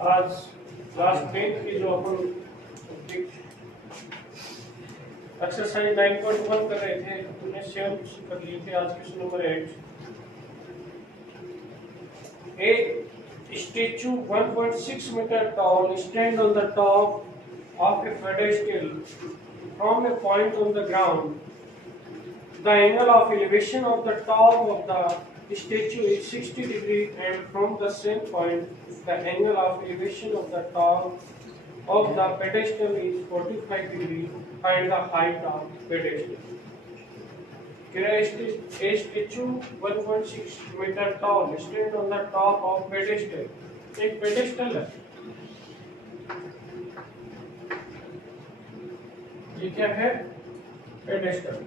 आज क्लास 10 की जो अपन एक्सरसाइज 9.1 कर रहे थे, हमने सेम कर लिए थे। आज question number 8। A statue 1.6 meter tall stand on the top of a pedestal from a point on the ground. The angle of elevation of the top of the statue is 60 degrees, and from the same point, the angle of elevation of the top of the pedestal is 45 degrees. Find the height of pedestal. A statue 1.6 meter tall stand on the top of pedestal. एक pedestal है, ये क्या है? pedestal।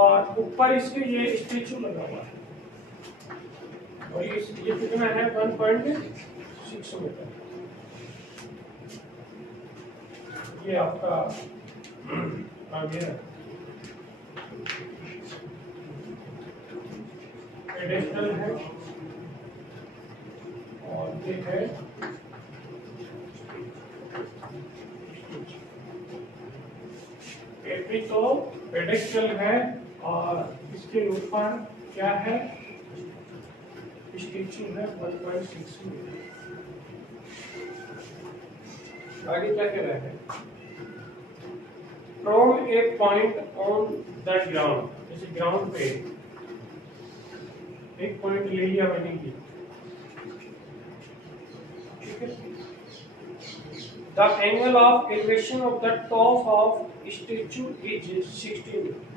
और ऊपर इसके ये statue लगा हुआ है, और ये कितना है? 1.6 मीटर। ये आपका आगे है पेडेस्टल है, और ये है एपी। तो पेडेस्टल है और इसके ऊपर क्या है? स्टेचू है 1.6 मीटर। आगे क्या कह रहा है? From a point on the ground, जैसे ग्राउंड पे एक पॉइंट ले लिया मैंने, की ठीक है। The angle of elevation of the top of statue is 60 metre.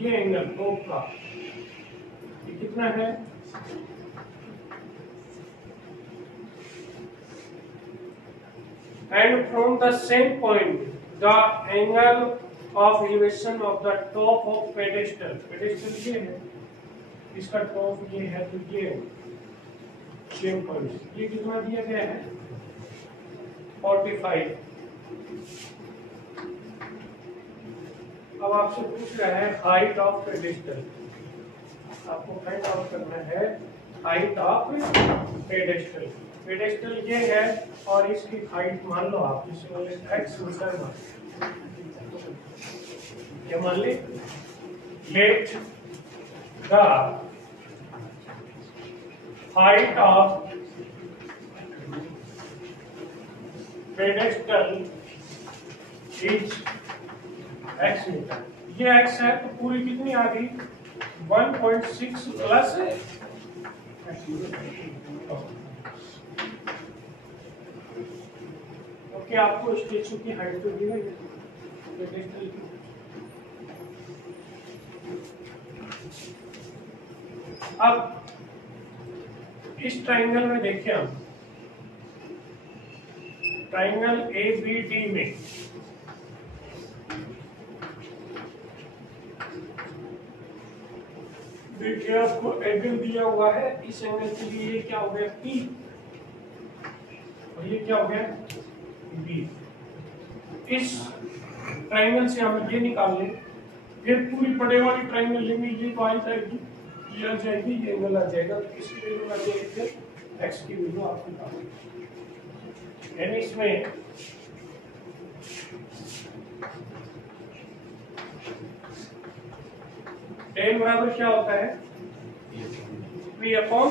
ये एंगल टॉप का ये कितना है? And from the same point, the angle of elevation of the top of pedestal, pedestal ये है, इसका टॉप ये है, तो ये सेम पॉइंट ये कितना दिया गया है? 45। अब आपसे पूछ रहा है हाइट ऑफ पेडेस्टल। आपको फाइंड आउट करना है हाइट ऑफ पेडेस्टल। पेडेस्टल ये है और इसकी हाइट मान लो आप, इसे बोले x मीटर मान, ये मान ले। Let the height of pedestal is x metre. ये x है, तो पूरी कितनी आ गई? 1.6 प्लस क्या आपको स्टेचू की हाइट तो दी गई है। अब इस ट्राइंगल में देखिए, हम ट्राइंगल ABD में देखिए आपको एंगल दिया हुआ है। इस एंगल के लिए ये क्या हो गया? P, और ये क्या हो गया? B। इस ट्राइंगल से हम ये निकाल लें, फिर पूरी बड़े वाली ट्राइंगल लेंगे, ये तो आ जाएगी, ये आ जाएगी, ये एंगल आ जाएगा। तो इसकी वैल्यू आ जाएगी, फिर x की वैल्यू आप निकालें। यानी इसमें tan बराबर क्या होता है? P अपॉन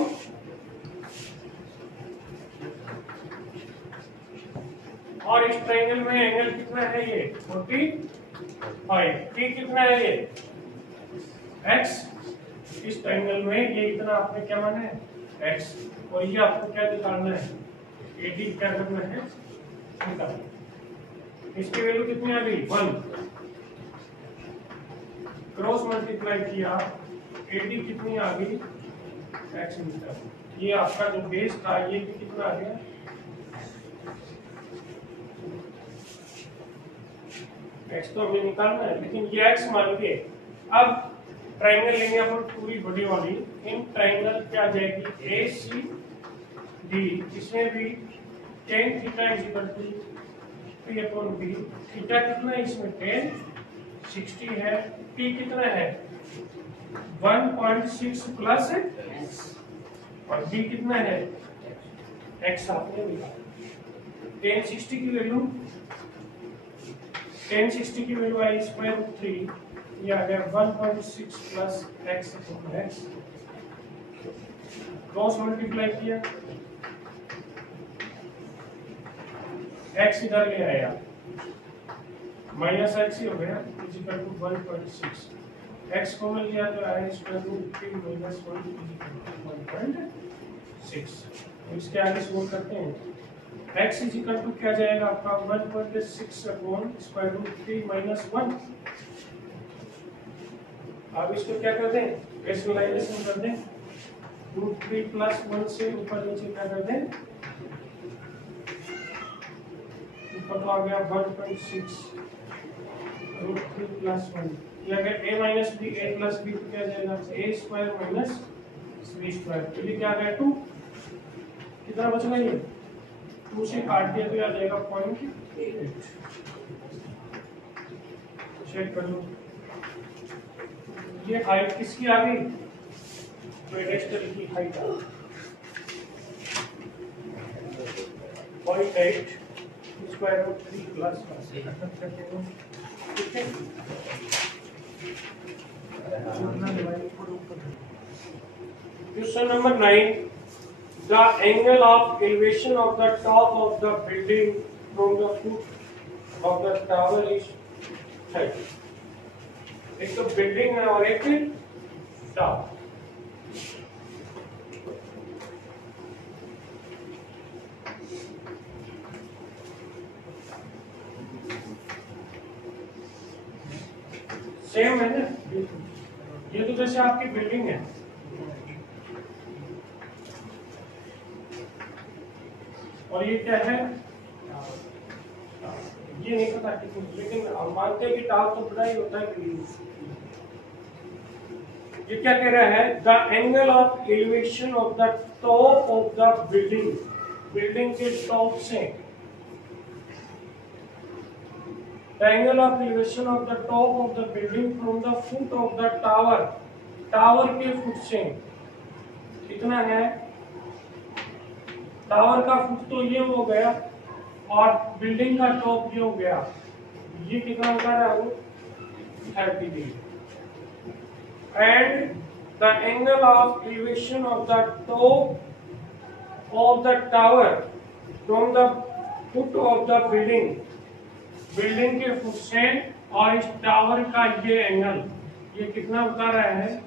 और इस ट्रायंगल में एंगल कितना है? ये 45। P कितना है? ये x। इस ट्रायंगल में ये इतना आपने क्या माना है? x। और ये आपको क्या निकालना है? AD क्या करना है? निकालना। इसकी वैल्यू कितनी आ गई? 1। क्रॉस मल्टीप्लाई किया, AD कितनी आ गई? x metre. ये आपका जो बेस था ये भी कितना आ गया? x तो हमें निकालना है, लेकिन ये x मान के अब ट्राइंगल लेंगे अपन पूरी बड़ी वाली। इन ट्राइंगल क्या आ जाएगी? ACD। इसमें भी tan theta is equal to P upon B। Theta कितना है इसमें? tan 60 है। P कितना है? 1.6 प्लस और b कितना है x आपने निकाला। tan 60 की वैल्यू आई स्क्वायर रूट 3, ये आ गया 1.6 plus x upon x, cross multiply किया, x इधर ले आया माइनस x ही हो गया इक्वल टू 1.6, x कॉमन लिया तो आया square root 3 minus 1 equal to 1.6। इसके आगे सोल्व करते हैं, x इज इक्वल टू क्या जाएगा आपका 1.6 अपॉन स्क्वायर रूट 3 माइनस 1। अब इसको क्या कर दें, रेशनलाइजेशन कर दें, रूट 3 प्लस 1 से ऊपर नीचे क्या कर दें, ऊपर तो आ गया 1.6 रूट 3 प्लस 1, ये अगर a minus B a plus B तो क्या जाएगा a square minus b square, तो ये क्या आ गया 2, कितना बचना ये 2 से काट दिया तो आ जाएगा 0.8। चेक कर लो, ये हाइट किसकी आ गई, पेडेस्टल की हाइट 0.8 स्क्वायर रूट 3 प्लस 1। ठीक है, question number 9, the angle of elevation of the top of the building from the foot of the tower is 30। एक तो बिल्डिंग है और एक टावर, सेम है ना, ये तो जैसे आपकी बिल्डिंग है, और ये क्या है, ये नहीं पता कितनी, लेकिन हम मानते हैं कि टावर तो बड़ा ही होता है बिल्डिंग। ये क्या कह रहा है, the angle of elevation of the top of the building, building के टॉप से, the angle of elevation of the top of the building from the foot of the tower, tower के फुट से कितना है, टावर का foot तो ये हो गया और बिल्डिंग का टॉप ये हो गया, ये कितना होता है वो 30 degree, and the angle of elevation of the top of the tower from the foot of the building, building के फुट से और इस टावर का ये एंगल, ये कितना बता रहा है,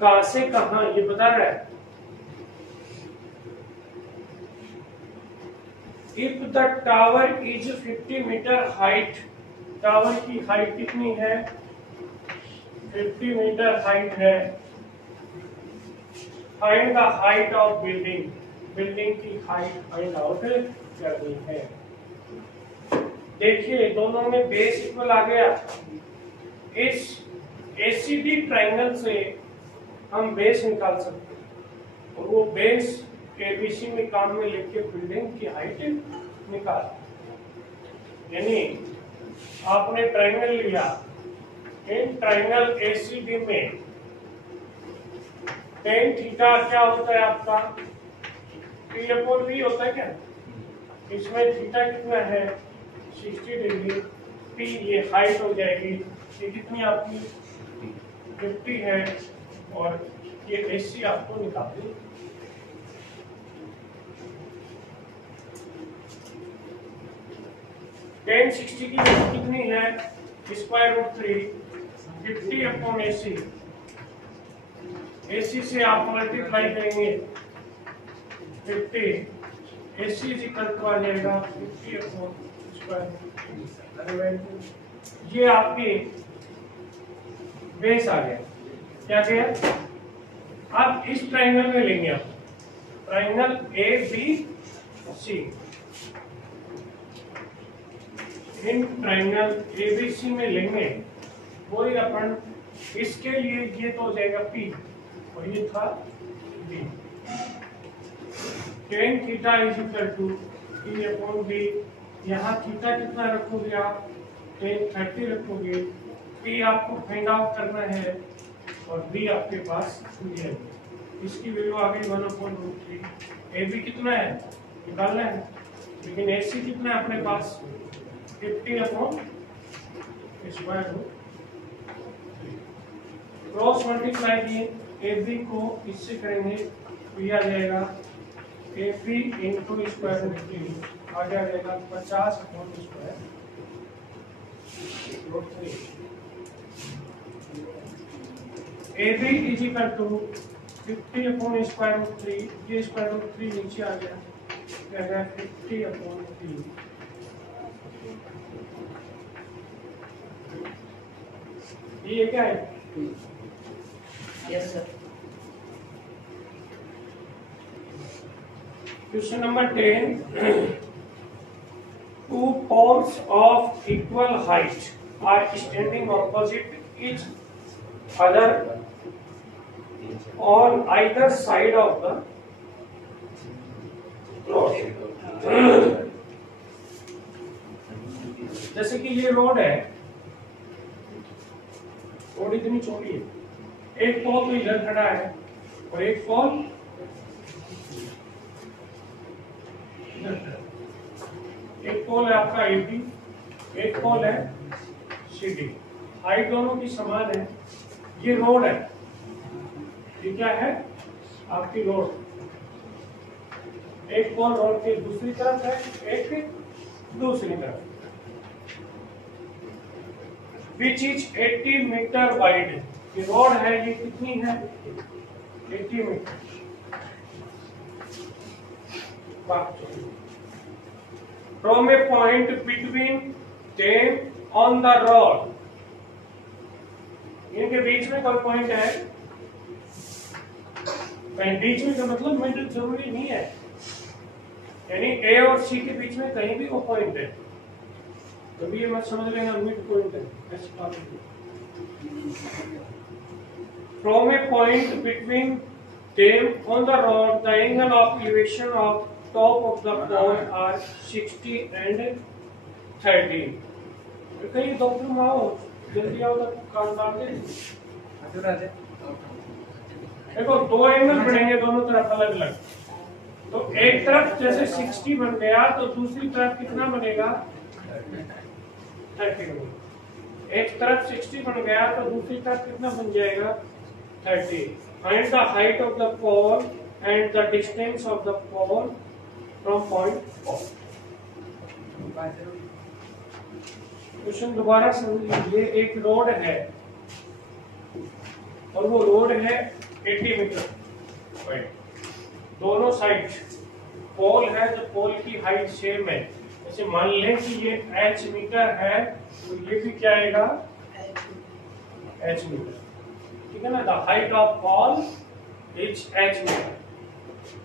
कहां से कहां ये बता रहा है। If the tower is 50 metre height, tower की हाइट कितनी है 50 मीटर हाइट है, find the height of building, building की हाइट फाइंड आउट करनी है। देखिए दोनों में बेस इक्वल आ गया, इस एसीडी ट्रायंगल से हम बेस निकाल सकते हैं और वो बेस एबीसी में काम में लेके बिल्डिंग की हाइट निकाल, यानी आपने ट्रायंगल लिया, इन ट्रायंगल एसीडी में टेन थीटा क्या होता है आपका P/V होता है क्या, इसमें थीटा कितना है 60 डिग्री, P ये हाइट हो जाएगी, ये कितनी आपकी 50 है और ये एसी आपको निकालनी। tan 60 की वैल्यू कितनी है square root 3 50 upon AC, AC से आप मल्टीप्लाई करेंगे 50, AC इज इक्वल टू आ जाएगा 50 अपॉन स्क्वायर, ये आपकी बेस आ गया, क्या गया। अब इस ट्रायंगल में लेंगे आप ट्रायंगल ABC, इन ट्रायंगल ABC में लेंगे वही अपन, इसके लिए ये तो हो जाएगा P और ये था B, tan theta is equal to P upon B, यहाँ थीटा कितना रखोगे आप tan 30 रखोगे P आपको फाइंड आउट करना है और B आपके पास ये है। इसकी वैल्यू आ गई 1/√3। AB कितना है निकालना है, लेकिन AC कितना है अपने पास 50/√3। क्रॉस मल्टीप्लाई किए AB को इससे करेंगे तो ये आ जाएगा AB इंटू √3 आ जाएगा 50/√3। AB is equal to 50/√3। ये √3 नीचे आ गया, क्या गया 50/3। ये क्या है? Yes sir. Question number 10। Two poles of equal height are standing opposite each other on either side of the road. जैसे कि ये रोड है, रोड इतनी चौड़ी है, एक पोल तो इधर खड़ा है और एक पोल इधर खड़ा है। एक पोल है आपका AB, एक पोल है CD। हाइट दोनों की समान है। ये रोड है, ये क्या है आपकी रोड। एक पोल रोड के दूसरी तरफ है, एक दूसरी तरफ, विच इज 80 मीटर वाइड। ये रोड है, ये कितनी है 80 metre. From a point between them on the road, इनके बीच में कोई पॉइंट है, कहीं बीच में का मतलब मिडिल जरूरी नहीं है, यानी A और C के बीच में कहीं भी वो पॉइंट है, तभी ये मत समझ लेना मिड पॉइंट है। From a point between them on the road, the angle of elevation of top of the pole are 60 and 30। कहीं डॉक्टर में आओ, जल्दी आओ तो काम डाल दे। देखो दो एंगल बनेंगे दोनों तरफ अलग अलग, तो एक तरफ जैसे 60 बन गया तो दूसरी तरफ कितना बनेगा 30 बनेगा। एक तरफ 60 बन गया तो दूसरी तरफ कितना बन जाएगा 30। Find the height of the pole and the distance of the pole from point O। Question दोबारा समझिए। एक रोड है और वो रोड है 80 मीटर, दोनों साइड पोल है, तो पोल की हाइट सेम है। जैसे मान लें कि ये h मीटर है तो ये भी क्या आएगा h मीटर, ठीक है ना। The height of pole is h metre.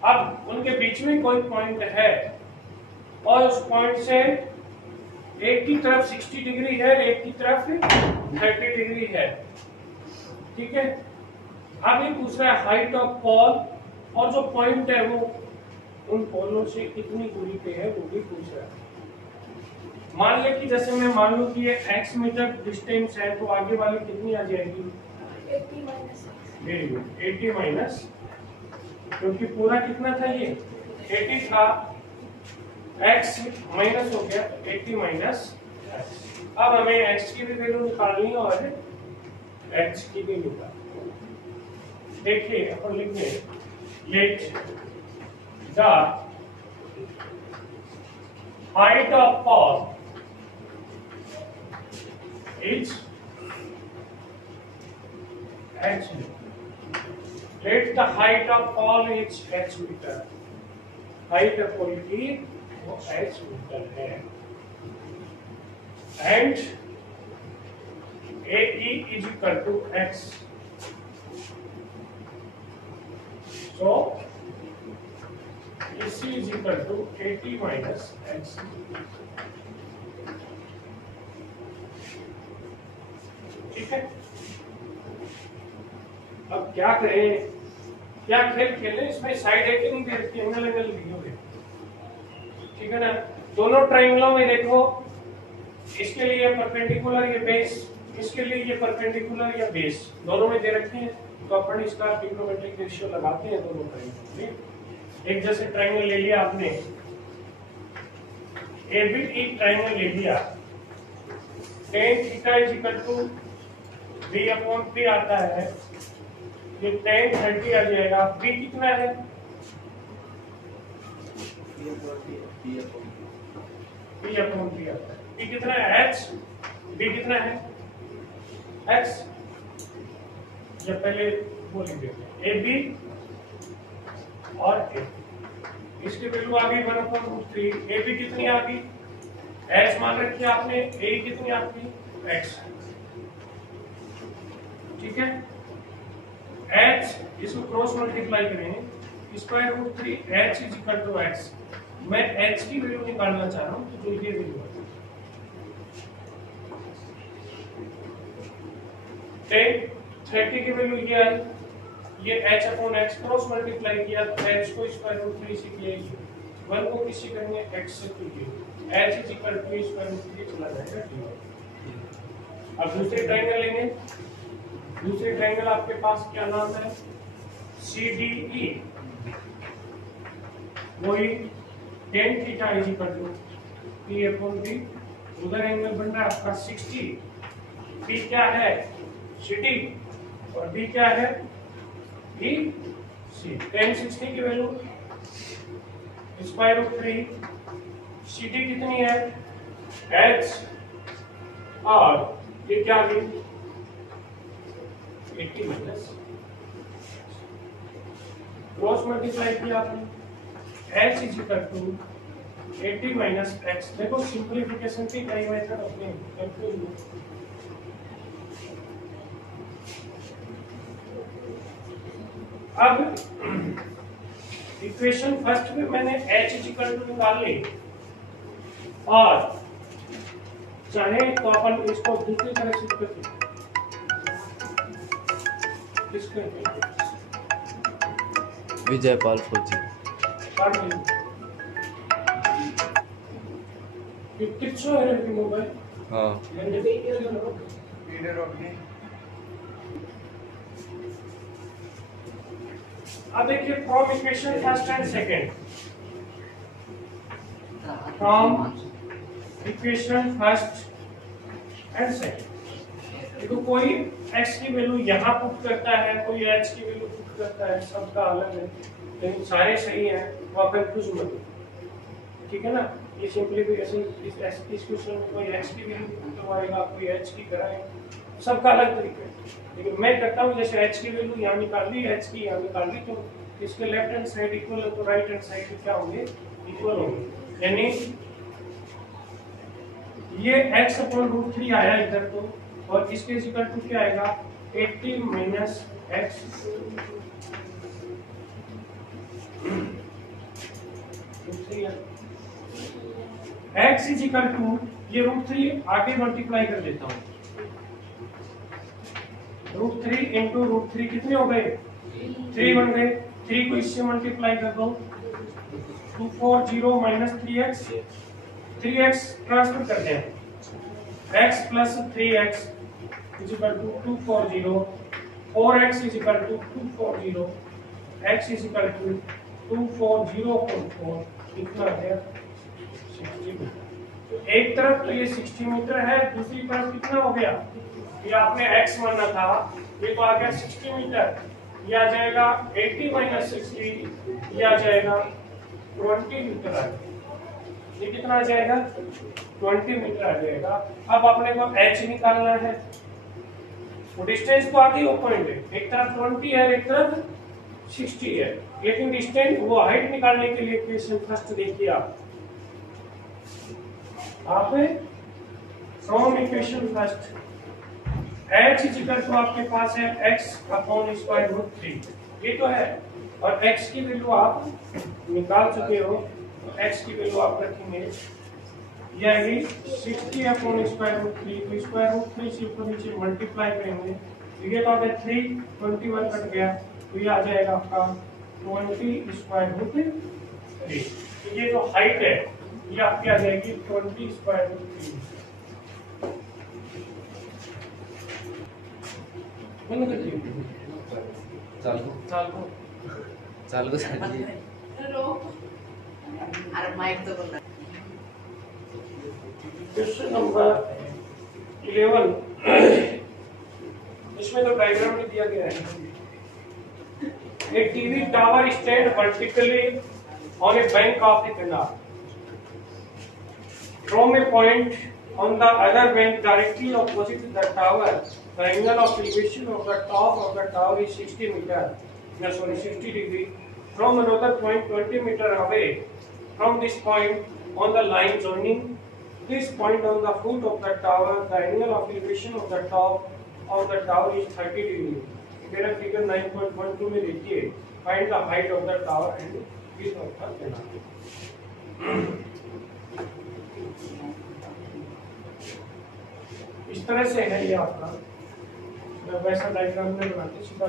अब उनके बीच में कोई पॉइंट है और उस पॉइंट से एक की तरफ 60 डिग्री है, एक की तरफ 30 डिग्री है, ठीक है। अब ये पूछ रहा है हाइट ऑफ पोल, और जो पॉइंट है वो उन पोलों से कितनी दूरी पे है वो भी पूछ रहा है। मान ले कि जैसे मैं मान लूं कि ये x मीटर डिस्टेंस है, तो आगे वाली कितनी आ जाएगी 80 माइनस 80 माइनस, क्योंकि पूरा कितना था ये 80 था, x माइनस हो गया 80 माइनस। अब हमें x की भी वैल्यू निकालनी है और h की भी निकालनी। देखिए अपन लिखेंगे let the height of pole is h metre. Let the height of pole is h metre. Height of pole की वो h मीटर है, and AE is equal to x। So AC is equal to 80 minus x। ठीक है। अब क्या करें, क्या खेल खेलें इसमें, साइड है कि नहीं दे रखी, एंगल एंगल लिखोगे, ठीक है ना। दोनों ट्रायंगलों में देखो, इसके लिए परपेंडिकुलर ये बेस इसके लिए ये परपेंडिकुलर या बेस दोनों में दे रखे हैं, तो अपन इसका ट्रिग्नोमेट्रिक रेशियो लगाते हैं दोनों ट्रायंगल। एक जैसे ट्रायंगल ले लिया आपने, एबीटी ट्रायंगल ले लिया, tan theta is equal to b/p आता है, ये tan 30 आ जाएगा। b कितना है? b/p आता है। p कितना है? h। b कितना है? x। जब पहले बोलेंगे ए बी और ए, इसकी वैल्यू आ गई 1/√3। ए बी कितनी आ गई? एच मान रखी है आपने, ए कितनी आपकी? एक्स। ठीक है, एच इसको क्रॉस मल्टीप्लाई करें, √3 H is equal to X. मैं एच की वैल्यू निकालना चाह रहा हूं, तो जो ये वैल्यू है tan 30 की वैल्यू ये आई, ये h/x क्रॉस मल्टीप्लाई किया तो h को √3 से किया, 1 को किसी करेंगे x से, तो ये h इज इक्वल टू √3 चला जाएगा dy। अब दूसरे ट्रायंगल लेंगे। दूसरे ट्रायंगल आपके पास क्या नाम है? CDE। वही tan theta is equal to p/p। उधर एंगल बन रहा है आपका 60। p क्या है? CD और b क्या है? BC। tan 60 की वैल्यू √3, CD कितनी है? h, और ये क्या है? 80 माइनस, क्रॉस मल्टीप्लाई किया आपने, h is equal to 80 minus x। देखो सिंप्लीफिकेशन की कई मेथड होते हैं। अब इक्वेशन फर्स्ट में मैंने h इज इक्वल टू निकाल ली, और चाहे तो अपन इसको दूसरी तरह से करते विजय पाल फौजी। किच्छो है रे मोबाइल। हाँ अब देखिए from equation first and second, from equation first and second, देखो कोई x की वैल्यू यहाँ पुट करता है, कोई h की वैल्यू पुट करता है, सबका अलग है, लेकिन सारे सही हैं, तो आप कंफ्यूज मत हो, ठीक है ना। ये सिंप्लीफिकेशन इस क्वेश्चन में कोई x की वैल्यू पुट करवाएगा, कोई h की कराएगा, सबका अलग तरीका है। लेकिन मैं करता हूँ जैसे h की वैल्यु यहाँ निकाल ली, h की यहाँ निकाल ली, तो इसके लेफ्ट हैंड साइड इक्वल है तो राइट हैंड साइड क्या होंगे? इक्वल होंगे। यानी ये x/√3 आया इधर तो, और इसके इक्वल टू क्या आएगा? 80 minus x। x is equal to ये √3 आगे मल्टीप्लाई कर देता हूँ, √3 इंटू √3 कितने हो गए? 3 बन गए। 3 को इससे मल्टीप्लाई कर दो, 240 माइनस 3x, 3x ट्रांसफर कर दें, x plus 3x is equal to 240, 4x is equal to 240, x is equal to 240.4, कितना है? 60 मीटर। तो एक तरफ तो ये 60 मीटर है, दूसरी तरफ कितना हो गया? ये आपने x माना था, ये तो आ गया 60 मीटर, ये आ जाएगा 80 माइनस 60, ये आ जाएगा 20 मीटर आ जाएगा। ये कितना आ जाएगा? 20 मीटर आ जाएगा। अब अपने को h निकालना है, वो डिस्टेंस तो आती है, वो पॉइंट है, एक तरफ 20 है, एक तरफ 60 है, लेकिन डिस्टेंस वो हाइट निकालने के लिए इक्वेशन फर्स्ट देखिए आप from equation first h is equal to आपके पास है x/√3, ये तो है, और x की वैल्यू आप निकाल चुके हो, तो x की वैल्यू आप रखेंगे, ये आएगी 60/√3, तो √3 से ऊपर नीचे मल्टीप्लाई करेंगे, तो ये तो आ गया 3, 21 कट गया, तो ये आ जाएगा आपका 20/√3। तो ये जो हाइट है ये आपकी आ जाएगी 20/√3। बंद कर दियो चालू चालू चालू झाली अरे माइक तो बोल रहा क्वेश्चन नंबर 11 इसमें तो डायग्राम में दिया गया है A TV tower stand vertically on a bank of the canal. From a point on the other bank directly opposite the tower, the angle of elevation of the top of the tower is 60 degree. From another point 20 meter away from this point on the line joining this point on the foot of the tower, the angle of elevation of the top of the tower is 30 degree. मेरा figure 9.12 में देखिए find the height of the tower and width of the canal. इस तरह से है ये आपका, मैं वैसा डायग्राम में बनाते सीधा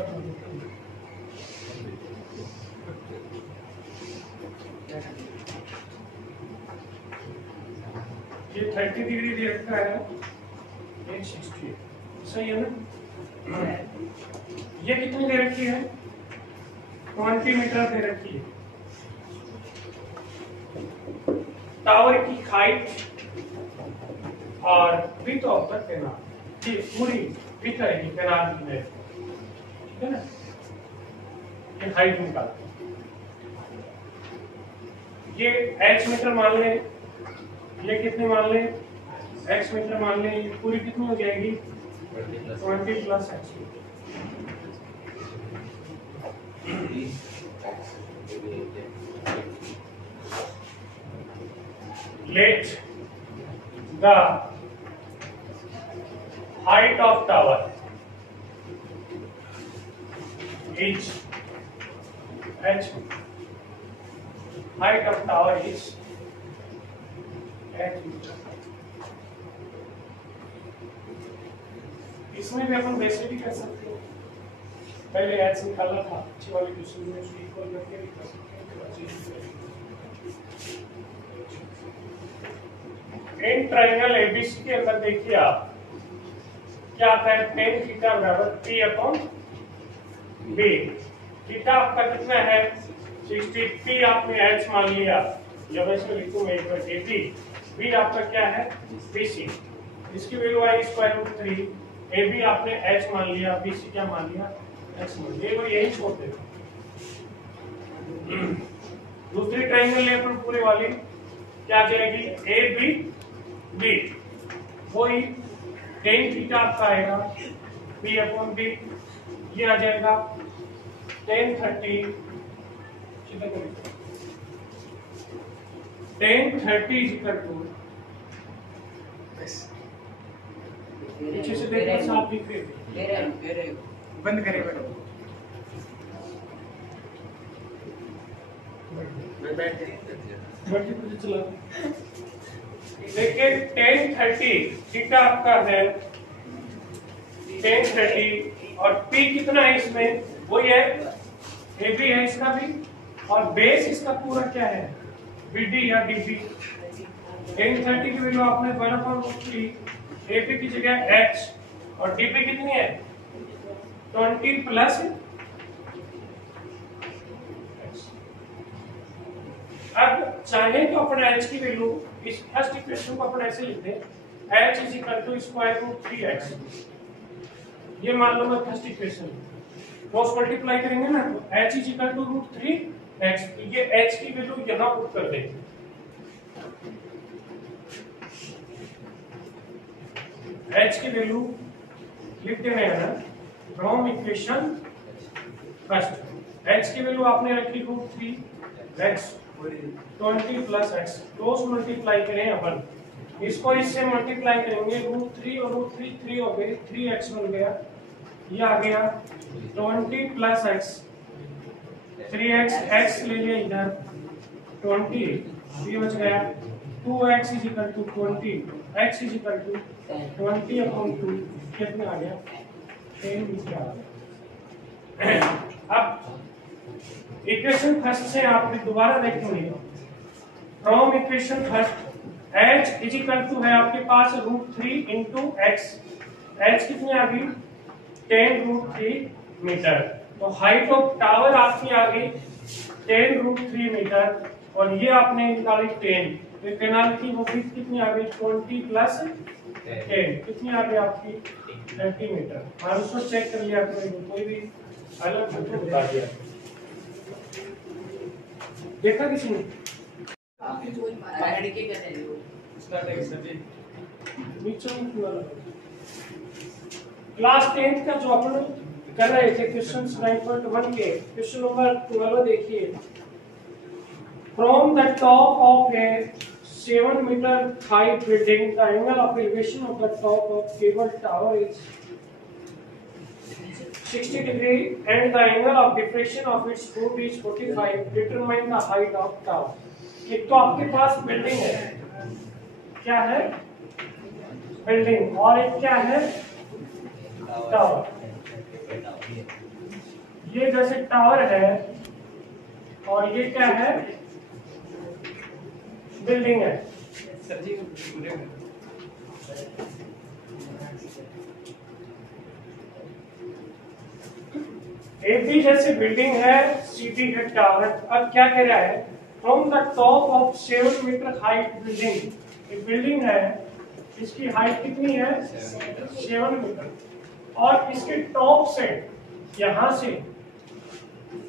ये 30 डिग्री दे रखा है, ये 60 सही है ना। ये कितनी दे रखी है 20 मीटर दे रखी है। टावर की हाइट और विड्थ ऑफ द कैनाल, ये पूरी विड्थ रहेगी कैनाल की है, ठीक है ना। ये हाइट निकालते हैं, ये h मीटर मान लें, ये कितने मान लें x मीटर मान लें, ये पूरी कितनी हो जाएगी 20 plus x। Let the height of tower is h. Height of tower is h meter. इसमें भी अपन वैसे भी कर सकते हैं, पहले h निकालना था अच्छी वाली क्वेश्चन में, उसको इक्वल करके भी कर सकते हैं। इन ट्रायंगल एबीसी के अंदर देखिए आप क्या आता है, tan थीटा बराबर p अपॉन b। थीटा आपका कितना है 60, p आपने h मान लिया, या वैसे लिखूं मैं एक बार ab, b आपका क्या है bc, इसकी वैल्यू आई √3, ab आपने h मान लिया, bc क्या मान लिया x मान लिया, वो यही छोड़ देगा। दूसरी ट्रायंगल ले अपन पूरे वाली, क्या आ जाएगी ab b, वही tan थीटा आपका आएगा p अपॉन b, ये आ जाएगा tan 30 इज इक्वल टू, पीछे से देखो साफ दिख रही है, बंद करें मैडम, चला देखिए tan 30 थीटा आपका है tan 30 और p कितना है इसमें, वही है ab है इसका भी, और बेस इसका पूरा क्या है bd या db। tan 30 की वैल्यू आपने 1/3, ab की जगह h और db कितनी है 20 प्लस। अब चाहे तो अपन h की वैल्यू, इस फर्स्ट इक्वेशन को अपन ऐसे लिखते हैं h is equal to √3x, ये मान लो मैं फर्स्ट इक्वेशन क्रॉस मल्टीप्लाई करेंगे ना तो h is equal to √3x, ये h की वैल्यू यहां पुट कर देंगे, h की वैल्यू लिख देना है ना फ्रॉम इक्वेशन फर्स्ट। h की वैल्यू आपने रखी √3x 20 plus x, cross multiply करें अपन, इसको इससे मल्टीप्लाई करेंगे √3 और √3 3 हो गए, 3x बन गया, ये आ गया 20 प्लस x, 3x x ले लिया इधर 20, ये बच गया 2x is equal to 20, x is equal to 20 upon 2, कितना आ गया 10 मीटर आ गया। अब इक्वेशन फर्स्ट से आपने दोबारा देखनी है, from equation first h is equal to है आपके पास √3 इंटू x, h कितनी आ गई 10√3 मीटर। तो हाइट ऑफ टावर आपकी आ गई 10√3 मीटर और ये आपने निकाली 10। तो कैनाल की वो विड्थ कितनी आ गई 20 प्लस 10 कितनी आ गई आपकी 30 मीटर। और उसको चेक कर लिया कोई भी अलग तो बता दिया। देखा किसी ने क्लास 10th का जो अपन कर रहे थे क्वेश्चन 9.1 के क्वेश्चन नंबर 12 देखिए। From the top of a 7 metre height building the angle of elevation of the top of cable tower is 60 degree and the angle of depression of its foot is 45. Determine the height of tower. एक तो आपके पास building है, क्या है building, और एक क्या है टावर। ये जैसे टावर है और ये क्या है बिल्डिंग है। सर जी ए बी जैसे बिल्डिंग है, सी डी है टावर। अब क्या कह रहा है from the top of 7 metre height building. एक बिल्डिंग है, इसकी हाइट कितनी है 7 मीटर और इसके टॉप से यहां से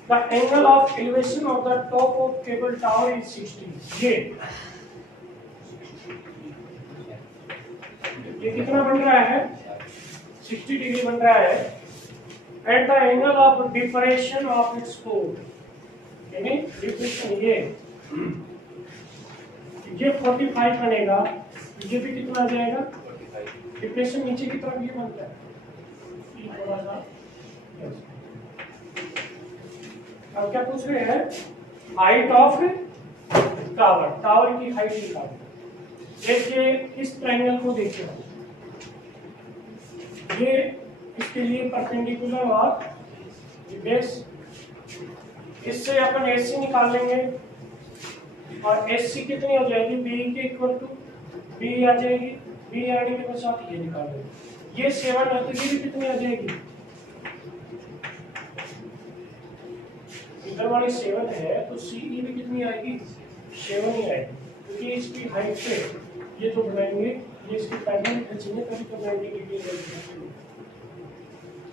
the angle of elevation of the top of cable tower is 60। ये कितना बन रहा है 60 डिग्री बन रहा है at the angle of depression of its foot, यानी डिप्रेशन ये 45 बनेगा, ये भी कितना आ जाएगा डिप्रेशन नीचे की तरफ ये बनता है थोड़ा सा। अब क्या पूछ रहे हैं हाइट ऑफ टावर, टावर की हाइट निकालो। देखिए इस ट्रायंगल को देखिए, ये इसके लिए परपेंडिकुलर और बेस, इससे अपन एसी निकाल लेंगे और एसी कितनी हो जाएगी बी के इक्वल टू बी आ जाएगी। बी आने के पश्चात ये निकाल लेंगे, ये 7 है तो ये भी कितनी आ जाएगी, इधर वाली 7 है तो सीई भी कितनी आएगी 7 ही आएगी, क्योंकि इसकी हाइट से ये तो बनाएंगे, ये इसकी पैटर्न खींचेंगे तभी तो 90 डिग्री।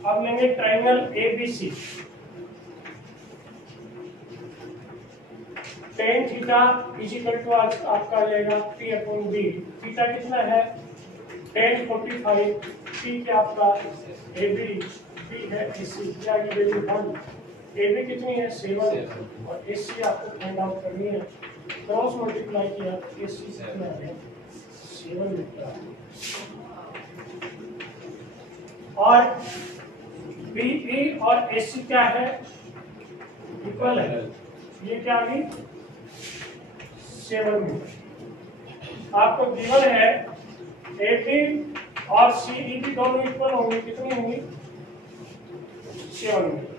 अब लेंगे triangle ABC, tan theta is equal to आपका आ जाएगा p अपॉन b। थीटा कितना है tan 45, p क्या आपका ab, b है ac, क्या की वैल्यू 1, ab कितनी है 7 और ac आपको फाइंड आउट करनी है। क्रॉस मल्टीप्लाई किया ac कितना है 7 मीटर और BE और AC क्या है इक्वल है, ये क्या आ गई 7 मीटर। आपको गिवन है AB और CE भी दोनों इक्वल होंगे, कितनी होंगी 7 मीटर।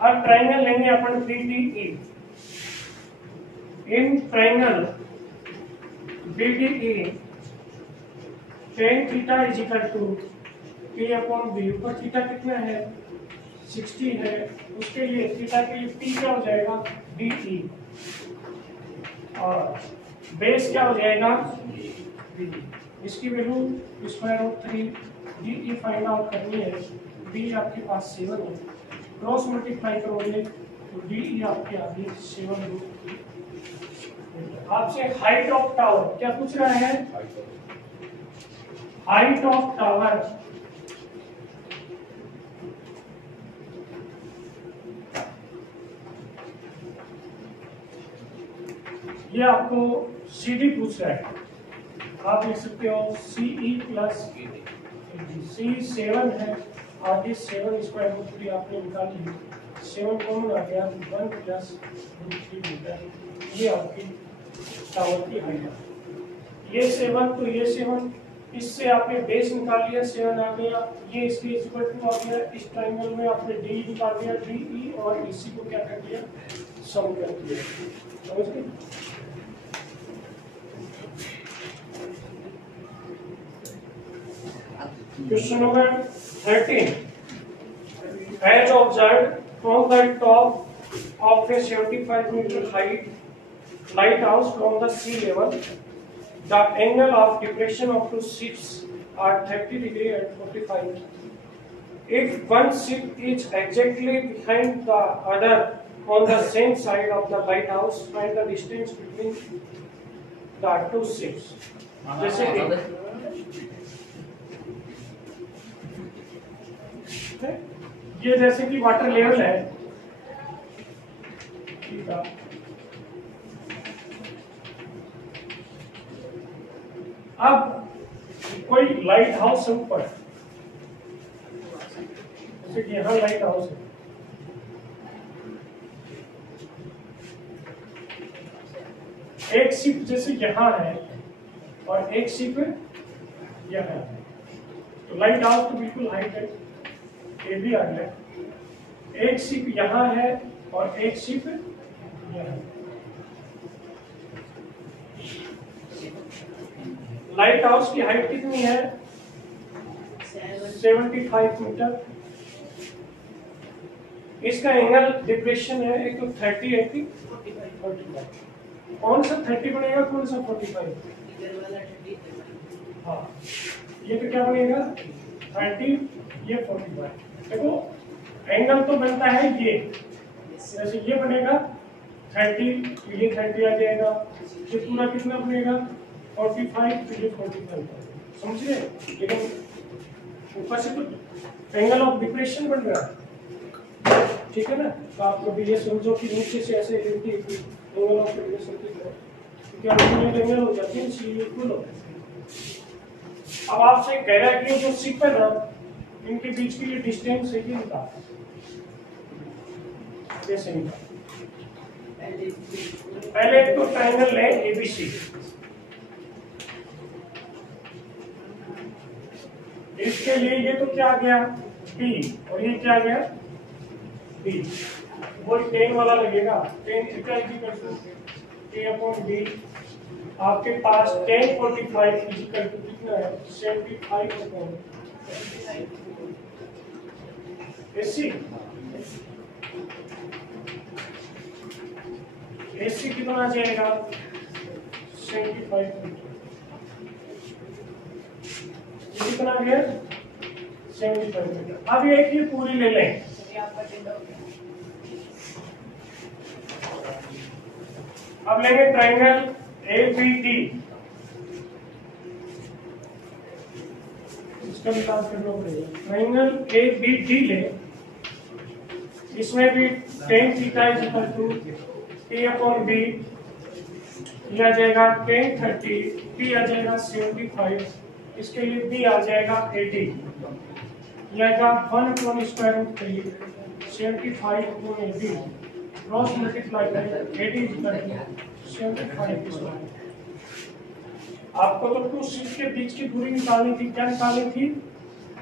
अब ट्रायंगल लेंगे अपन BDE। In triangle BDE tan theta is equal to p upon b। ऊपर थीटा कितना है 60 है, उसके लिए थीटा के लिए p क्या हो जाएगा de और बेस क्या हो जाएगा b। इसकी value square root 3 de find out करनी है। b आपके पास 7 है, क्रॉस मल्टीप्लाई करोगे तो de आपके आ गई 7 रूट 3। आपसे हाइट ऑफ टावर क्या पूछ रहा है, हाइट ऑफ टावर ये आपको CD पूछ रहा है। आप लिख सकते हो CE प्लस C 7 है और ये 7 स्क्वायर रूट 3 आपने निकाल ली, 7 कॉमन आ गया 1 प्लस रूट 3 मीटर। ये आपकी टावर की हाइट है। ये 7 तो ये 7, इससे आपने बेस निकाल लिया 7 आ गया, ये इसके इक्वल टू आ गया। इस ट्रायंगल में आपने डी निकाल दिया, DE और EC को क्या कर दिया सम कर दिया। समझ गए? Question number 13 As observed from the top of a 75-meter height lighthouse from the sea level, the angle of depression of two ships are 30 degree and 45. If one ship is exactly behind the other on the same side of the lighthouse, find the distance between the two ships. जैसे ये जैसे कि water level है, ठीक है, अब कोई light house है ऊपर, जैसे कि यहाँ लाइट हाउस है, एक शिप जैसे यहाँ है और एक शिप यहाँ है, तो लाइट हाउस तो बिल्कुल हाइट है, ये भी आ गया, एक शिप यहाँ है और एक शिप यहाँ है। लाइट हाउस की हाइट कितनी है? 75 मीटर। इसका एंगल डिप्रेशन है, एक तो 30, 80, 45। कौन सा 30 बनेगा, कौन सा 45? हाँ, ये तो क्या बनेगा 30, ये 45। देखो एंगल तो बनता है ये, जैसे ये बनेगा 30, ये 30 आ जाएगा, ये पूरा कितना बनेगा 45, तो ये 45, समझ रहे? लेकिन ऊपर से तो एंगल ऑफ डिप्रेशन बन रहा है, ठीक है ना? तो आप लोग ये समझो कि नीचे से ऐसे एंगल ऑफ डिप्रेशन क्योंकि अल्टीमेट एंगल हो जाती है, इसलिए इक्वल होता है। अब आपसे कह रहा है कि जो शिप है ना, इनके बीच की ये डिस्टेंस है, ये निकाल, कैसे निकाल? पहले एक तो ट्रायंगल लें एबीसी, इसके लिए ये तो क्या आ गया P और ये क्या आ गया B, वो tan वाला लगेगा, tan theta equal to K upon B। आपके पास tan 45 इक्वल टू कितना है 75 अपॉन AC। AC कितना आ जाएगा 75 मीटर, ये कितना गया 75 मीटर। अब ये की पूरी ले लें, अब लेंगे ट्रायंगल ABD, इसका विकास करना पड़ेगा। ट्रायंगल ABD ले, इसमें भी tan theta is equal to P upon B, ये आ जाएगा tan 30, P आ जाएगा 75, इसके लिए B आ जाएगा 80, यह आएगा 1 upon square root 3 75 upon 80 cross multiply करें 80 इक्वल टू 75 स्क्वायर। आपको तो टू शीट के बीच की दूरी निकालनी थी, क्या निकालनी थी?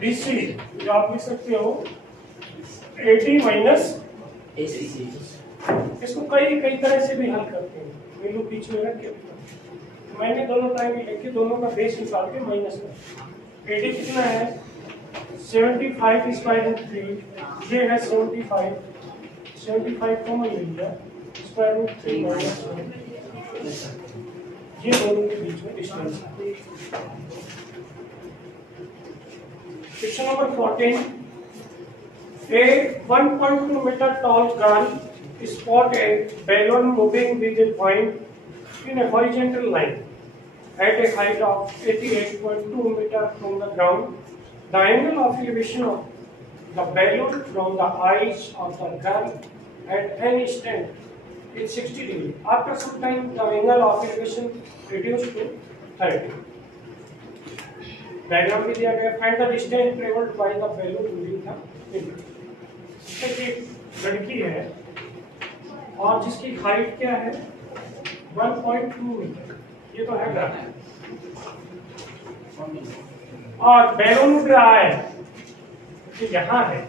BC, जो आप लिख सकते हो 80 माइनस AC। इसको कई तरह से भी हल करते हैं, बिल्कुल बीच में रख के। मैंने दोनों टाइम लिखे, दोनों का बेस निकाल के माइनस कर। 80 कितना है 75 स्क्वायर रूट 3, ये है 75 कॉमन ले लिया, स्क्वायर रूट 3 माइनस 1, ये दोनों के बीच में डिस्टेंस है। Question number 14, a 1.2 meter tall girl spot a balloon moving with a point in a horizontal line at a height of 88.2 meter from the ground. The angle of elevation of the balloon from the eyes of the girl at any instant is 60 degree. After some time, the angle of elevation reduced to 30. Diagram में दिया गया, find the distance traveled by the balloon during the movement. एक लड़की है और जिसकी height क्या है 1.2 मीटर, ये तो है ग्राफ, और बैलून उड़ रहा है, ये यहाँ है,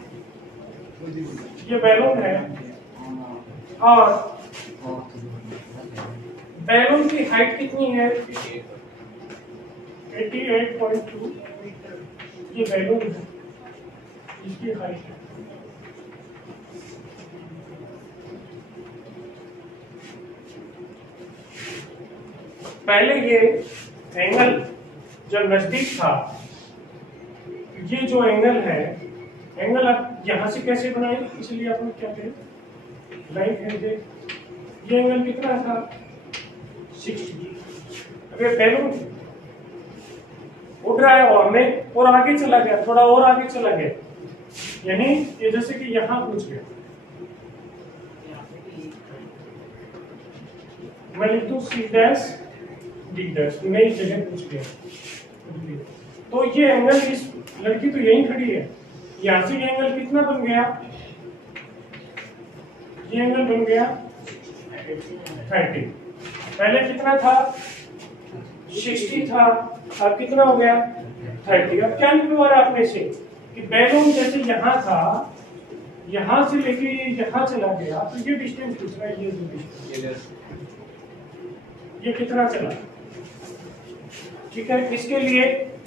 ये बैलून है, और बैलून की हाइट कितनी है 88.2 मीटर, ये बैलून है, इसकी हाइट है। पहले ये एंगल जब नजदीक था, ये जो एंगल है, एंगल आप यहां से कैसे बनाए, इसलिए आप लोग क्या करें, लाइन खींचे। ये एंगल कितना था, 60। अगर बैलून उड़ रहा है और में और आगे चला गया, थोड़ा और आगे चला गया, यानी ये जैसे कि यहां पहुंच गया, मैं लिख दूं C डैश D डैश, नई जगह पहुंच गया। तो ये एंगल, इस लड़की तो यहीं खड़ी है, यहां से ये एंगल कितना बन गया, ये एंगल बन गया 30। पहले कितना था, 60 था, अब कितना हो गया 30। अब क्या निकलवा आपने से कि बैलून जैसे यहां था, यहां से लेके यहां चला गया, तो ये डिस्टेंस पूछ रहा है, ये जो डिस्टेंस ये कितना चला। ठीक है, इसके लिए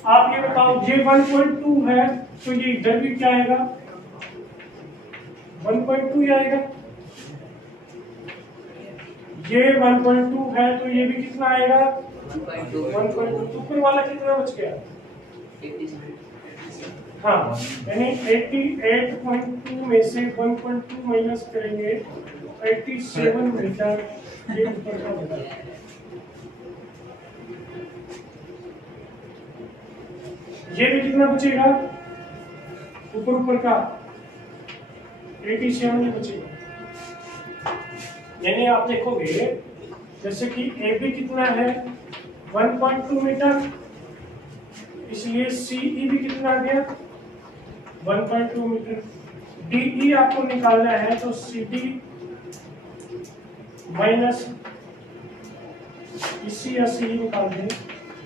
आप ये बताओ, ये 1.2 है तो ये इधर भी क्या आएगा, 1.2 आएगा। ये 1.2 है तो ये भी कितना आएगा, 1.2। ऊपर वाला कितना बच गया, हाँ, यानी 88.2 में से 1.2 माइनस करेंगे, 87 मीटर ये ऊपर का बचा। ये भी कितना बचेगा, ऊपर का 87 ही बचेगा। यानी आप देखोगे जैसे कि ए बी कितना है, 1.2 मीटर, इसलिए सीई भी कितना आ गया, 1.2 मीटर। डीई आपको निकालना है तो सी डी माइनस इसी या सी निकाल दें,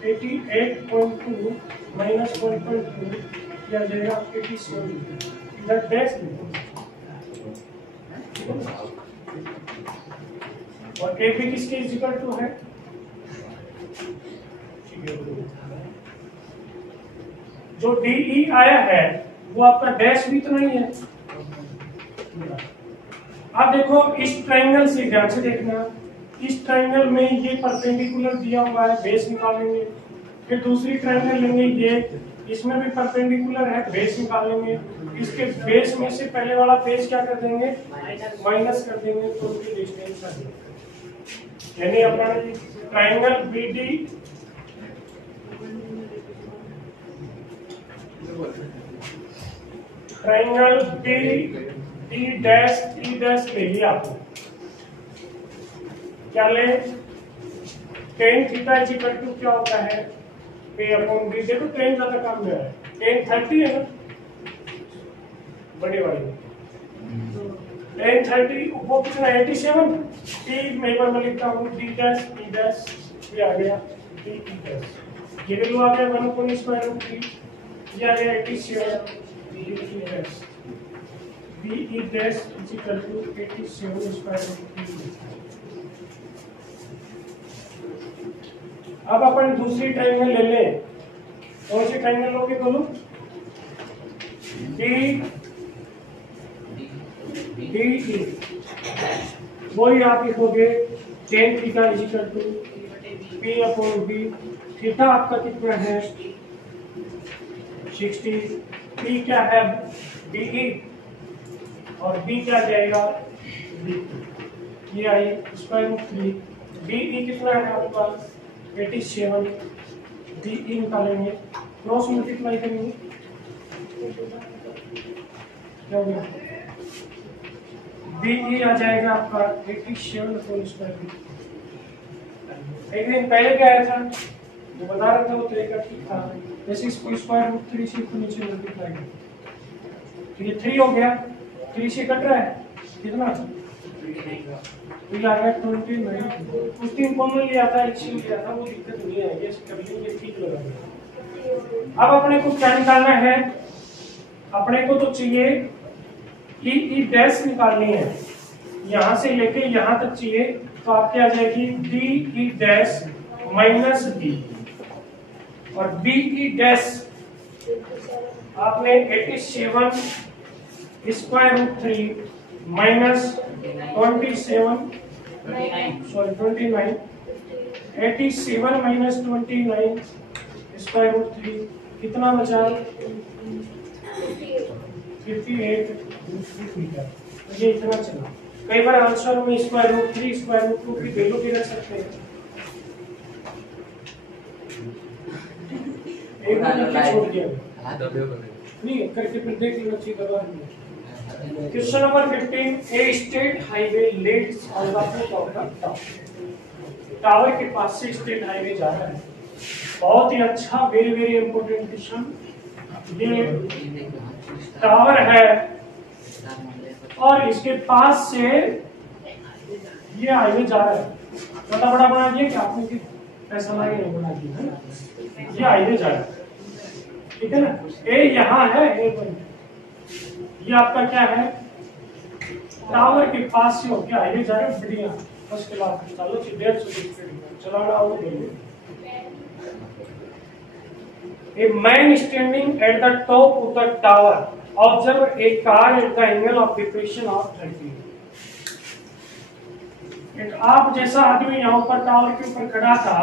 88.2 माइनस 1.2 किया जाएगा 87 इधर डैश और ए बी किसके इक्वल टू है, जो डीई आया है वो आपका डैश भी तो नहीं है। आप देखो इस ट्रायंगल से ध्यान से देखना, इस ट्रायंगल में ये परपेंडिकुलर दिया हुआ है, बेस निकालेंगे, फिर दूसरी ट्रायंगल लेंगे, ये इसमें भी परपेंडिकुलर है, बेस निकालेंगे, इसके बेस में से पहले वाला बेस क्या कर देंगे, माइनस कर देंगे, तो उनकी डिस्टेंस आ जाएगी। यानी अपना triangle BD triangle D dash E dash ले लिया आपने, क्या ले, tan theta is equal to क्या होता है, पे अपॉन बी। देखो tan ज्यादा काम में है, tan 30 है ना, बड़े वाली tan 30 वो कितना 87, टी मैं एक बार मैं लिखता हूँ डी डैश ई डैश, ये आ गया डी ई डैश, ये वैल्यू आ गया 1/√3, ये आ गया 87 D E dash, D E dash is equal to 87/√3। अब अपन दूसरी ट्रायंगल ले लें, कौन सी ट्रायंगल लोगे बोलो, डी डी ई, वही आप लिखोगे tan theta is equal to p upon b। Theta आपका कितना है 60, p क्या है de और b क्या जाएगा b, ये आई √3। de कितना है आपके पास 87, de निकालेंगे, क्रॉस मल्टीप्लाई करेंगे, क्या हो गया, de आ जाएगा आपका 87/²। एक दिन पहले क्या आया था, जो बता रहा था वो तरीका ठीक था, जैसे इसको √3 से तो नीचे मल्टीप्लाई कर, तो ये 3 हो गया, 3 से कट रहा है कितना, तो ये आ गया 29। उस दिन कॉमन लिया था, एलसीएम लिया था, वो दिक्कत नहीं है, ये कर लेंगे, ठीक लगा। अब अपने को क्या निकालना है, अपने को तो चाहिए ई डैश निकालनी है, यहां से लेके यहां तक चाहिए, तो आपके आ जाएगी D E dash minus D, और डी ई डैश आपने 87/√3 माइनस 29 87 माइनस 29 स्क्वायर रूट 3 कितना बचा? 58 मीटर। तो ये इतना चला। कई बार आंसर में स्क्वायर रूट 3 स्क्वायर रूट 2 की वैल्यू भी रख सकते हैं। एक मिनट छोड़ दिया नहीं करके फिर देख लेना चाहिए दबा। Question number 15 A state highway Leeds on the foot of the tower. Tower के पास से स्टेट हाईवे जा रहा है। बहुत ही अच्छा, वेरी वेरी इंपॉर्टेंट क्वेश्चन। ये टावर है और इसके पास से ये हाईवे जा रहा है। बड़ा बड़ा बना दिया कि आपने कि पैसा लगे बना दिया है ना। ये हाईवे जा रहा है, ठीक है ना। ए यहाँ है, ए पर ये आपका क्या है? टावर के पास से होकर हाईवे जा रहा है। बढ़िया, फर्स्ट क्लास। चलो 150 स्पीड चलाना हो गई। A man standing at the top of the tower observe a car at the angle of depression of 30. एक आप जैसा आदमी यहाँ ऊपर टावर के ऊपर खड़ा था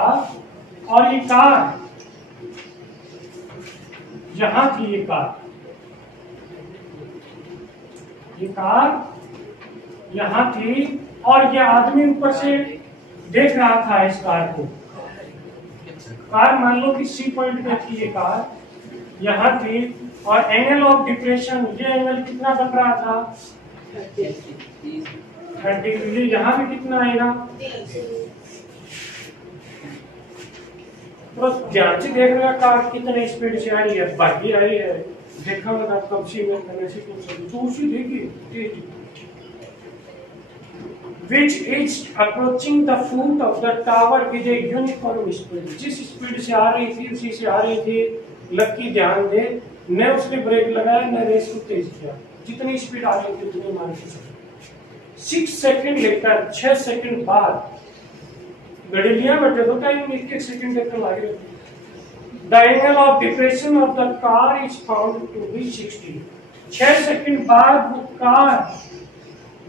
और ये कार यहाँ थी। ये कार यहाँ थी और ये आदमी ऊपर से देख रहा था इस कार को। कार मान लो कि सी पॉइंट पे थी, ये कार यहाँ थी और एंगल ऑफ डिप्रेशन, ये एंगल कितना बन रहा था? 30 डिग्री। यहाँ भी कितना आएगा? तो ध्यान से देख रहे कार कितने स्पीड से आ रही है, भागी आ रही है। देखा होगा कब सी में करने से तो उसी देखिए which is approaching the foot of the tower with a uniform speed। जिस स्पीड से आ रही थी उसी से आ रही थी। लकी ध्यान दे, न उसने ब्रेक लगाया न रेस को तेज किया। जितनी स्पीड आ रही थी उतनी मान के 6 सेकंड लेकर 6 सेकंड बाद घड़ी लिया बटे तो टाइम 1 सेकंड लेकर लगे। The angle of depression of the car is found to be 60। 6 second बाद वो कार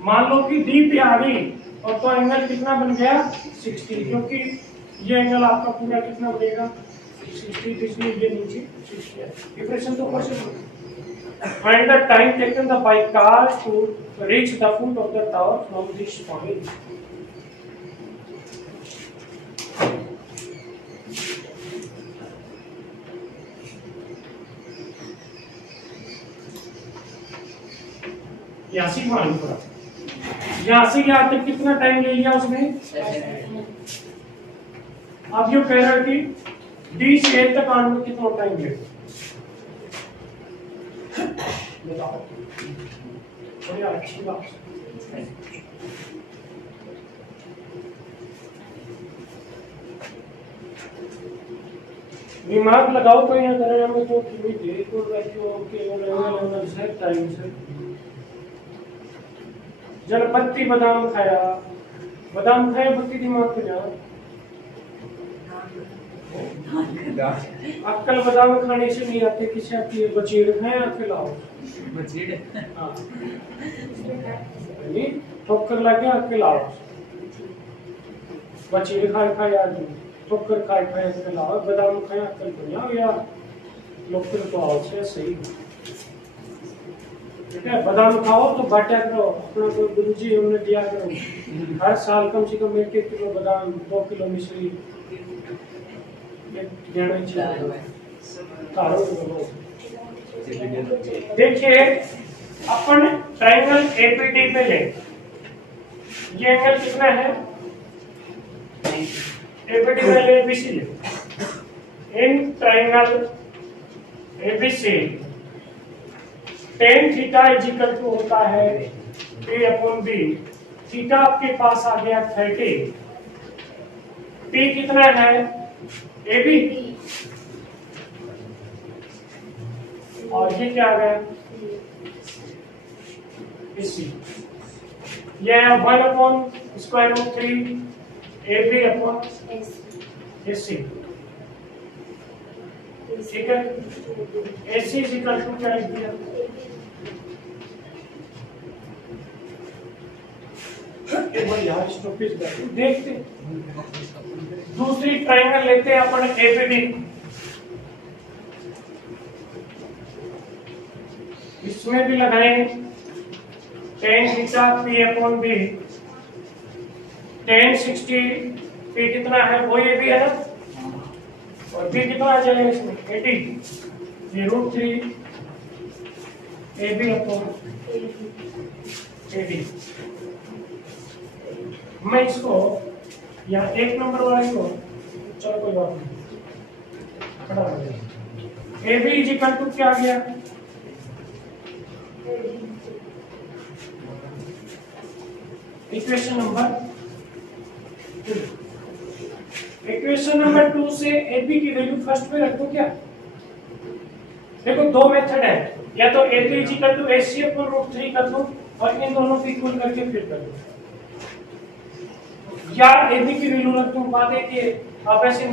मान लो कि डी पे आ गई और तो एंगल कितना बन गया? 60। क्योंकि ये एंगल आपका पूरा कितना बनेगा? 60। इसलिए ये नीचे 60 है। डिप्रेशन तो possible. Find the time taken the by car to reach the foot of the tower from this point. यहाँ से मान पड़ा, यहाँ से यहाँ तक कितना टाइम ले लिया उसने? अब ये कह रहा है कि डी से ए तक आने में कितना टाइम लगेगा? बताओ। बढ़िया, अच्छी बात। दिमाग लगाओ तो यहाँ करने में तो टाइम से जनपत्ती बादाम खाया, पत्ती दिमाग पे जाओ। अक्कल बादाम खाने से नहीं आते, किसे आती है? बचीड़ खाए, अक्कल आओ। बचीड़, हाँ, ठोकर लग गया, अक्कल आओ। बचीड़ खाए खाए आदमी, ठोकर खाए खाए अक्कल आओ। बादाम खाए अक्कल को जाओ या लोग तो आओ से सही। ठीक है, बादाम खाओ तो बांटा करो, अपना कोई गुरुजी हमने दिया करो। हर साल कम से कम 1 किलो बादाम, 2 किलो मिश्री देना चाहिए। देखिए अपन ट्रायंगल एपीडी पे ले, ये एंगल कितना है? एपीडी में ले, एबीसी ले। In triangle ABC tan theta is equal to होता है a/b। थीटा आपके पास आ गया 30। p कितना है? ab। और ये क्या आ गया? ac। ये है 1/√3 ab/ac। ठीक है, ac इज इक्वल टू क्या लिख दिया? एक बार यहाँ स्टॉपेज देखते। दूसरी ट्रायंगल लेते हैं अपन एबीडी। इसमें भी लगाएंगे tan theta p upon b। tan 60 p कितना है वो ये भी है ना, और b कितना आ जाएगा इसमें 80, ये √3 ab अपॉन ad। मैं इसको या एक नंबर वाले को, चलो कोई बात नहीं, ab इज इक्वल टू क्या आ गया, इक्वेशन नंबर 2। इक्वेशन नंबर 2 से ab की वैल्यू फर्स्ट में रखो क्या। देखो दो मेथड है, या तो ab is equal to ac upon √3 कर दो और इन दोनों को इक्वल करके फिर कर दो, या ab की वैल्यू रख दो। बात है कि आप ऐसे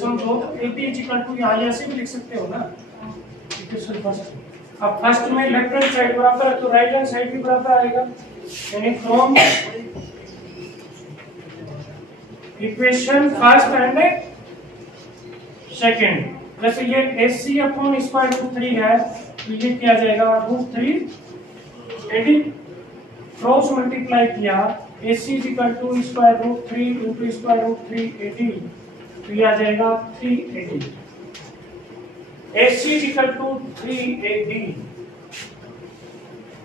समझो ab इज इक्वल टू यहाँ ऐसे भी लिख सकते हो ना, इक्वेशन फर्स्ट। अब फर्स्ट में लेफ्ट हैंड साइड बराबर है तो राइट हैंड साइड भी बराबर आएगा, यानी from equation first and second. जैसे ये ac अपॉन स्क्वायर √3 है तो ये क्या जाएगा √3 एडी, क्रॉस मल्टीप्लाई किया ac is equal to square √3 into square √3 AD, तो ये आ जाएगा 380। ac इज इक्वल टू 380,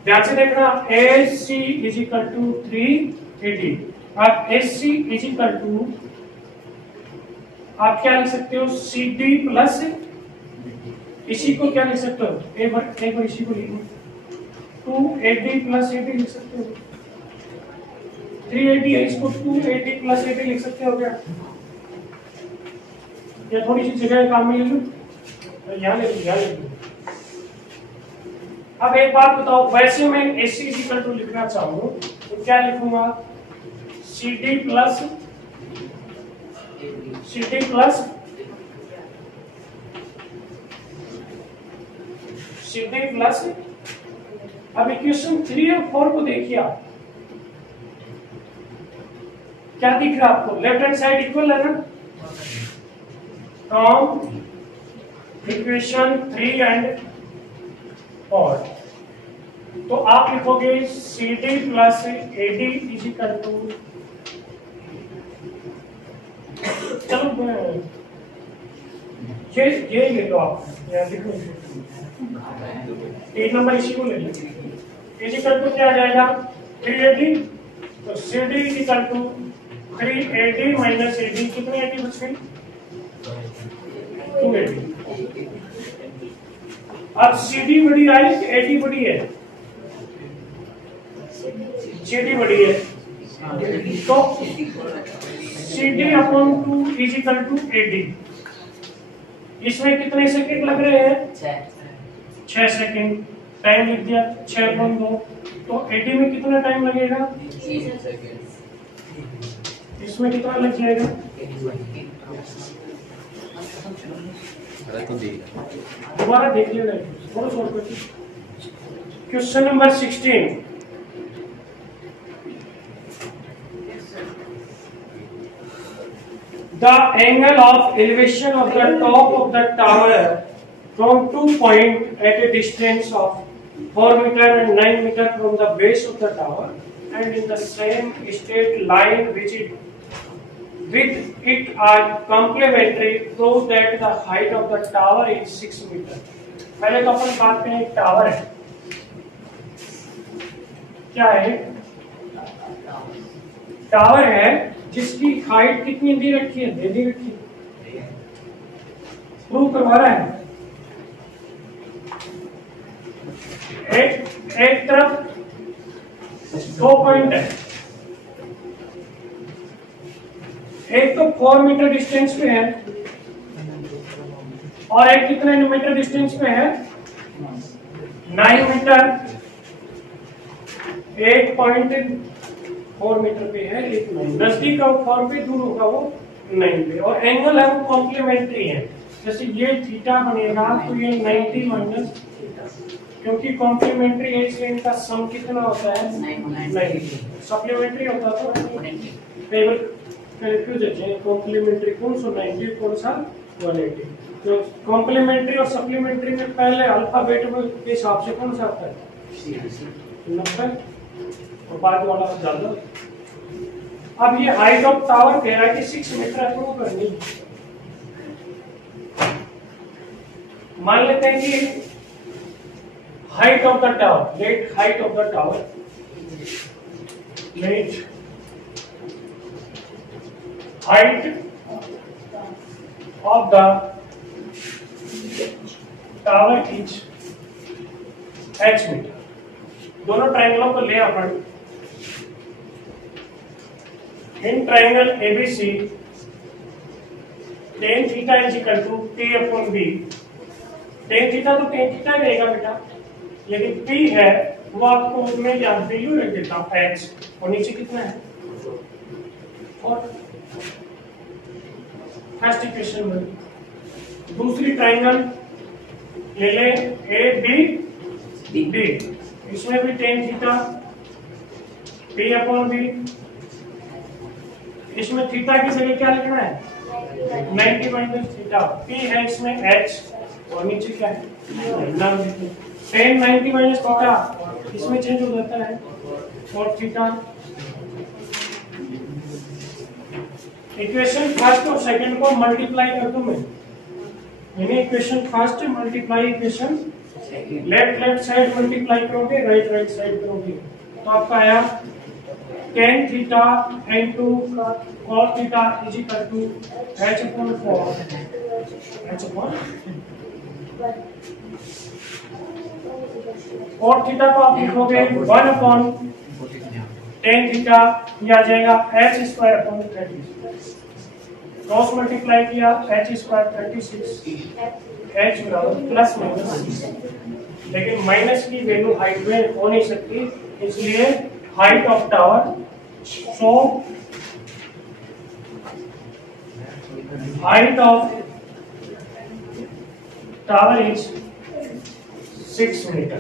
ध्यान से देखना, ac इज इक्वल टू 380। अब ac इज इक्वल टू आप क्या लिख सकते हो cd प्लस, इसी को क्या लिख सकते हो एक बार इसी को लिख 280 प्लस 80 लिख सकते हो, 380 है इसको 280 प्लस 80 लिख सकते हो क्या, या थोड़ी सी जगह काम में ले लो, यहाँ ले लो। अब एक बात बताओ, वैसे मैं ac इज इक्वल टू लिखना चाहूँ तो क्या लिखूंगा cd प्लस अब इक्वेशन 3 और 4 को देखिए आप, क्या दिख रहा है आपको, लेफ्ट हैंड साइड इक्वल है ना, फ्रॉम इक्वेशन 3 एंड 4, तो आप लिखोगे cd plus ad is equal to, चलो ये ले लो आप, देखो 3 नंबर इसी को ले लो, इज इक्वल टू क्या आ जाएगा 380, तो cd is equal to 380 minus 80, कितने 80 बच गई 280। अब cd बड़ी आई कि ad बड़ी है, cd बड़ी है, तो cd upon 2 is equal to ad। इसमें कितने सेकंड लग रहे हैं 6 सेकंड, टाइम लिख दिया 6/2, तो ad में कितना टाइम लगेगा, इसमें कितना लग जाएगा, दोबारा देख लेना थोड़ा सॉल्व करके। Question number 16, the angle of elevation of the top of the tower from 2 points at a distance of 4 meter and 9 meter from the base of the tower and in the same straight line with it are complementary, prove that the height of the tower is 6 meter। पहले तो अपन बात करें एक tower है, क्या है tower है जिसकी हाइट कितनी दे रखी है, दे रखी है, प्रूव करवा रहा है। एक तरफ 2 पॉइंट है, एक तो 4 मीटर डिस्टेंस पे है और एक कितने मीटर डिस्टेंस पे है 9 मीटर, एक पॉइंट 4 मीटर पे है, एक नजदीक का 4 पे, दूर होगा वो 9 पे, और एंगल है वो कॉम्प्लीमेंट्री है। जैसे ये थीटा बनेगा तो ये 90 माइनस थीटा, क्योंकि कॉम्प्लीमेंट्री है इसलिए इनका सम कितना होता है 90 सप्लीमेंट्री होता तो 180 टेबल कंफ्यूज है कॉम्प्लीमेंट्री कौन सा 90 कौन सा 180 तो कॉम्प्लीमेंट्री और सप्लीमेंट्री में पहले अल्फाबेट के हिसाब से कौन सा आता है 90 और बाद वाला डाल दो। अब ये हाइट ऑफ टावर कह रहा है कि 6 मीटर प्रूव करनी है। मान लेते हैं कि height of the tower let height of the tower let height of the tower is h metre. दोनों ट्रायंगलों को ले अपन in triangle ABC tan theta is equal to P upon B। tan theta तो tan थीटा ही रहेगा बेटा, लेकिन P है वो आपको मैं यहाँ वैल्यू रख देता हूँ h और नीचे कितना है और फर्स्ट इक्वेशन में दूसरी ट्रायंगल ले ले ABD इसमें भी tan theta P upon B इसमें थीटा की जगह क्या लिखना है 90 माइनस थीटा P है इसमें h और नीचे क्या है tan 90 माइनस थीटा इसमें चेंज हो जाता है और थीटा। इक्वेशन फर्स्ट और सेकंड को मल्टीप्लाई कर दूं मैं equation first multiply equation left side multiply करोगे राइट साइड करोगे तो आपका आया tan theta into cos theta is equal to h upon 4 h upon cos theta को आप लिखोगे 1 अपॉन tan थीटा ये आ जाएगा h square upon 30 cross multiply किया h स्क्वायर 36 h बराबर प्लस माइनस लेकिन माइनस की वैल्यू हाइट में हो नहीं सकती इसलिए height of tower so height of tower is 6 metre.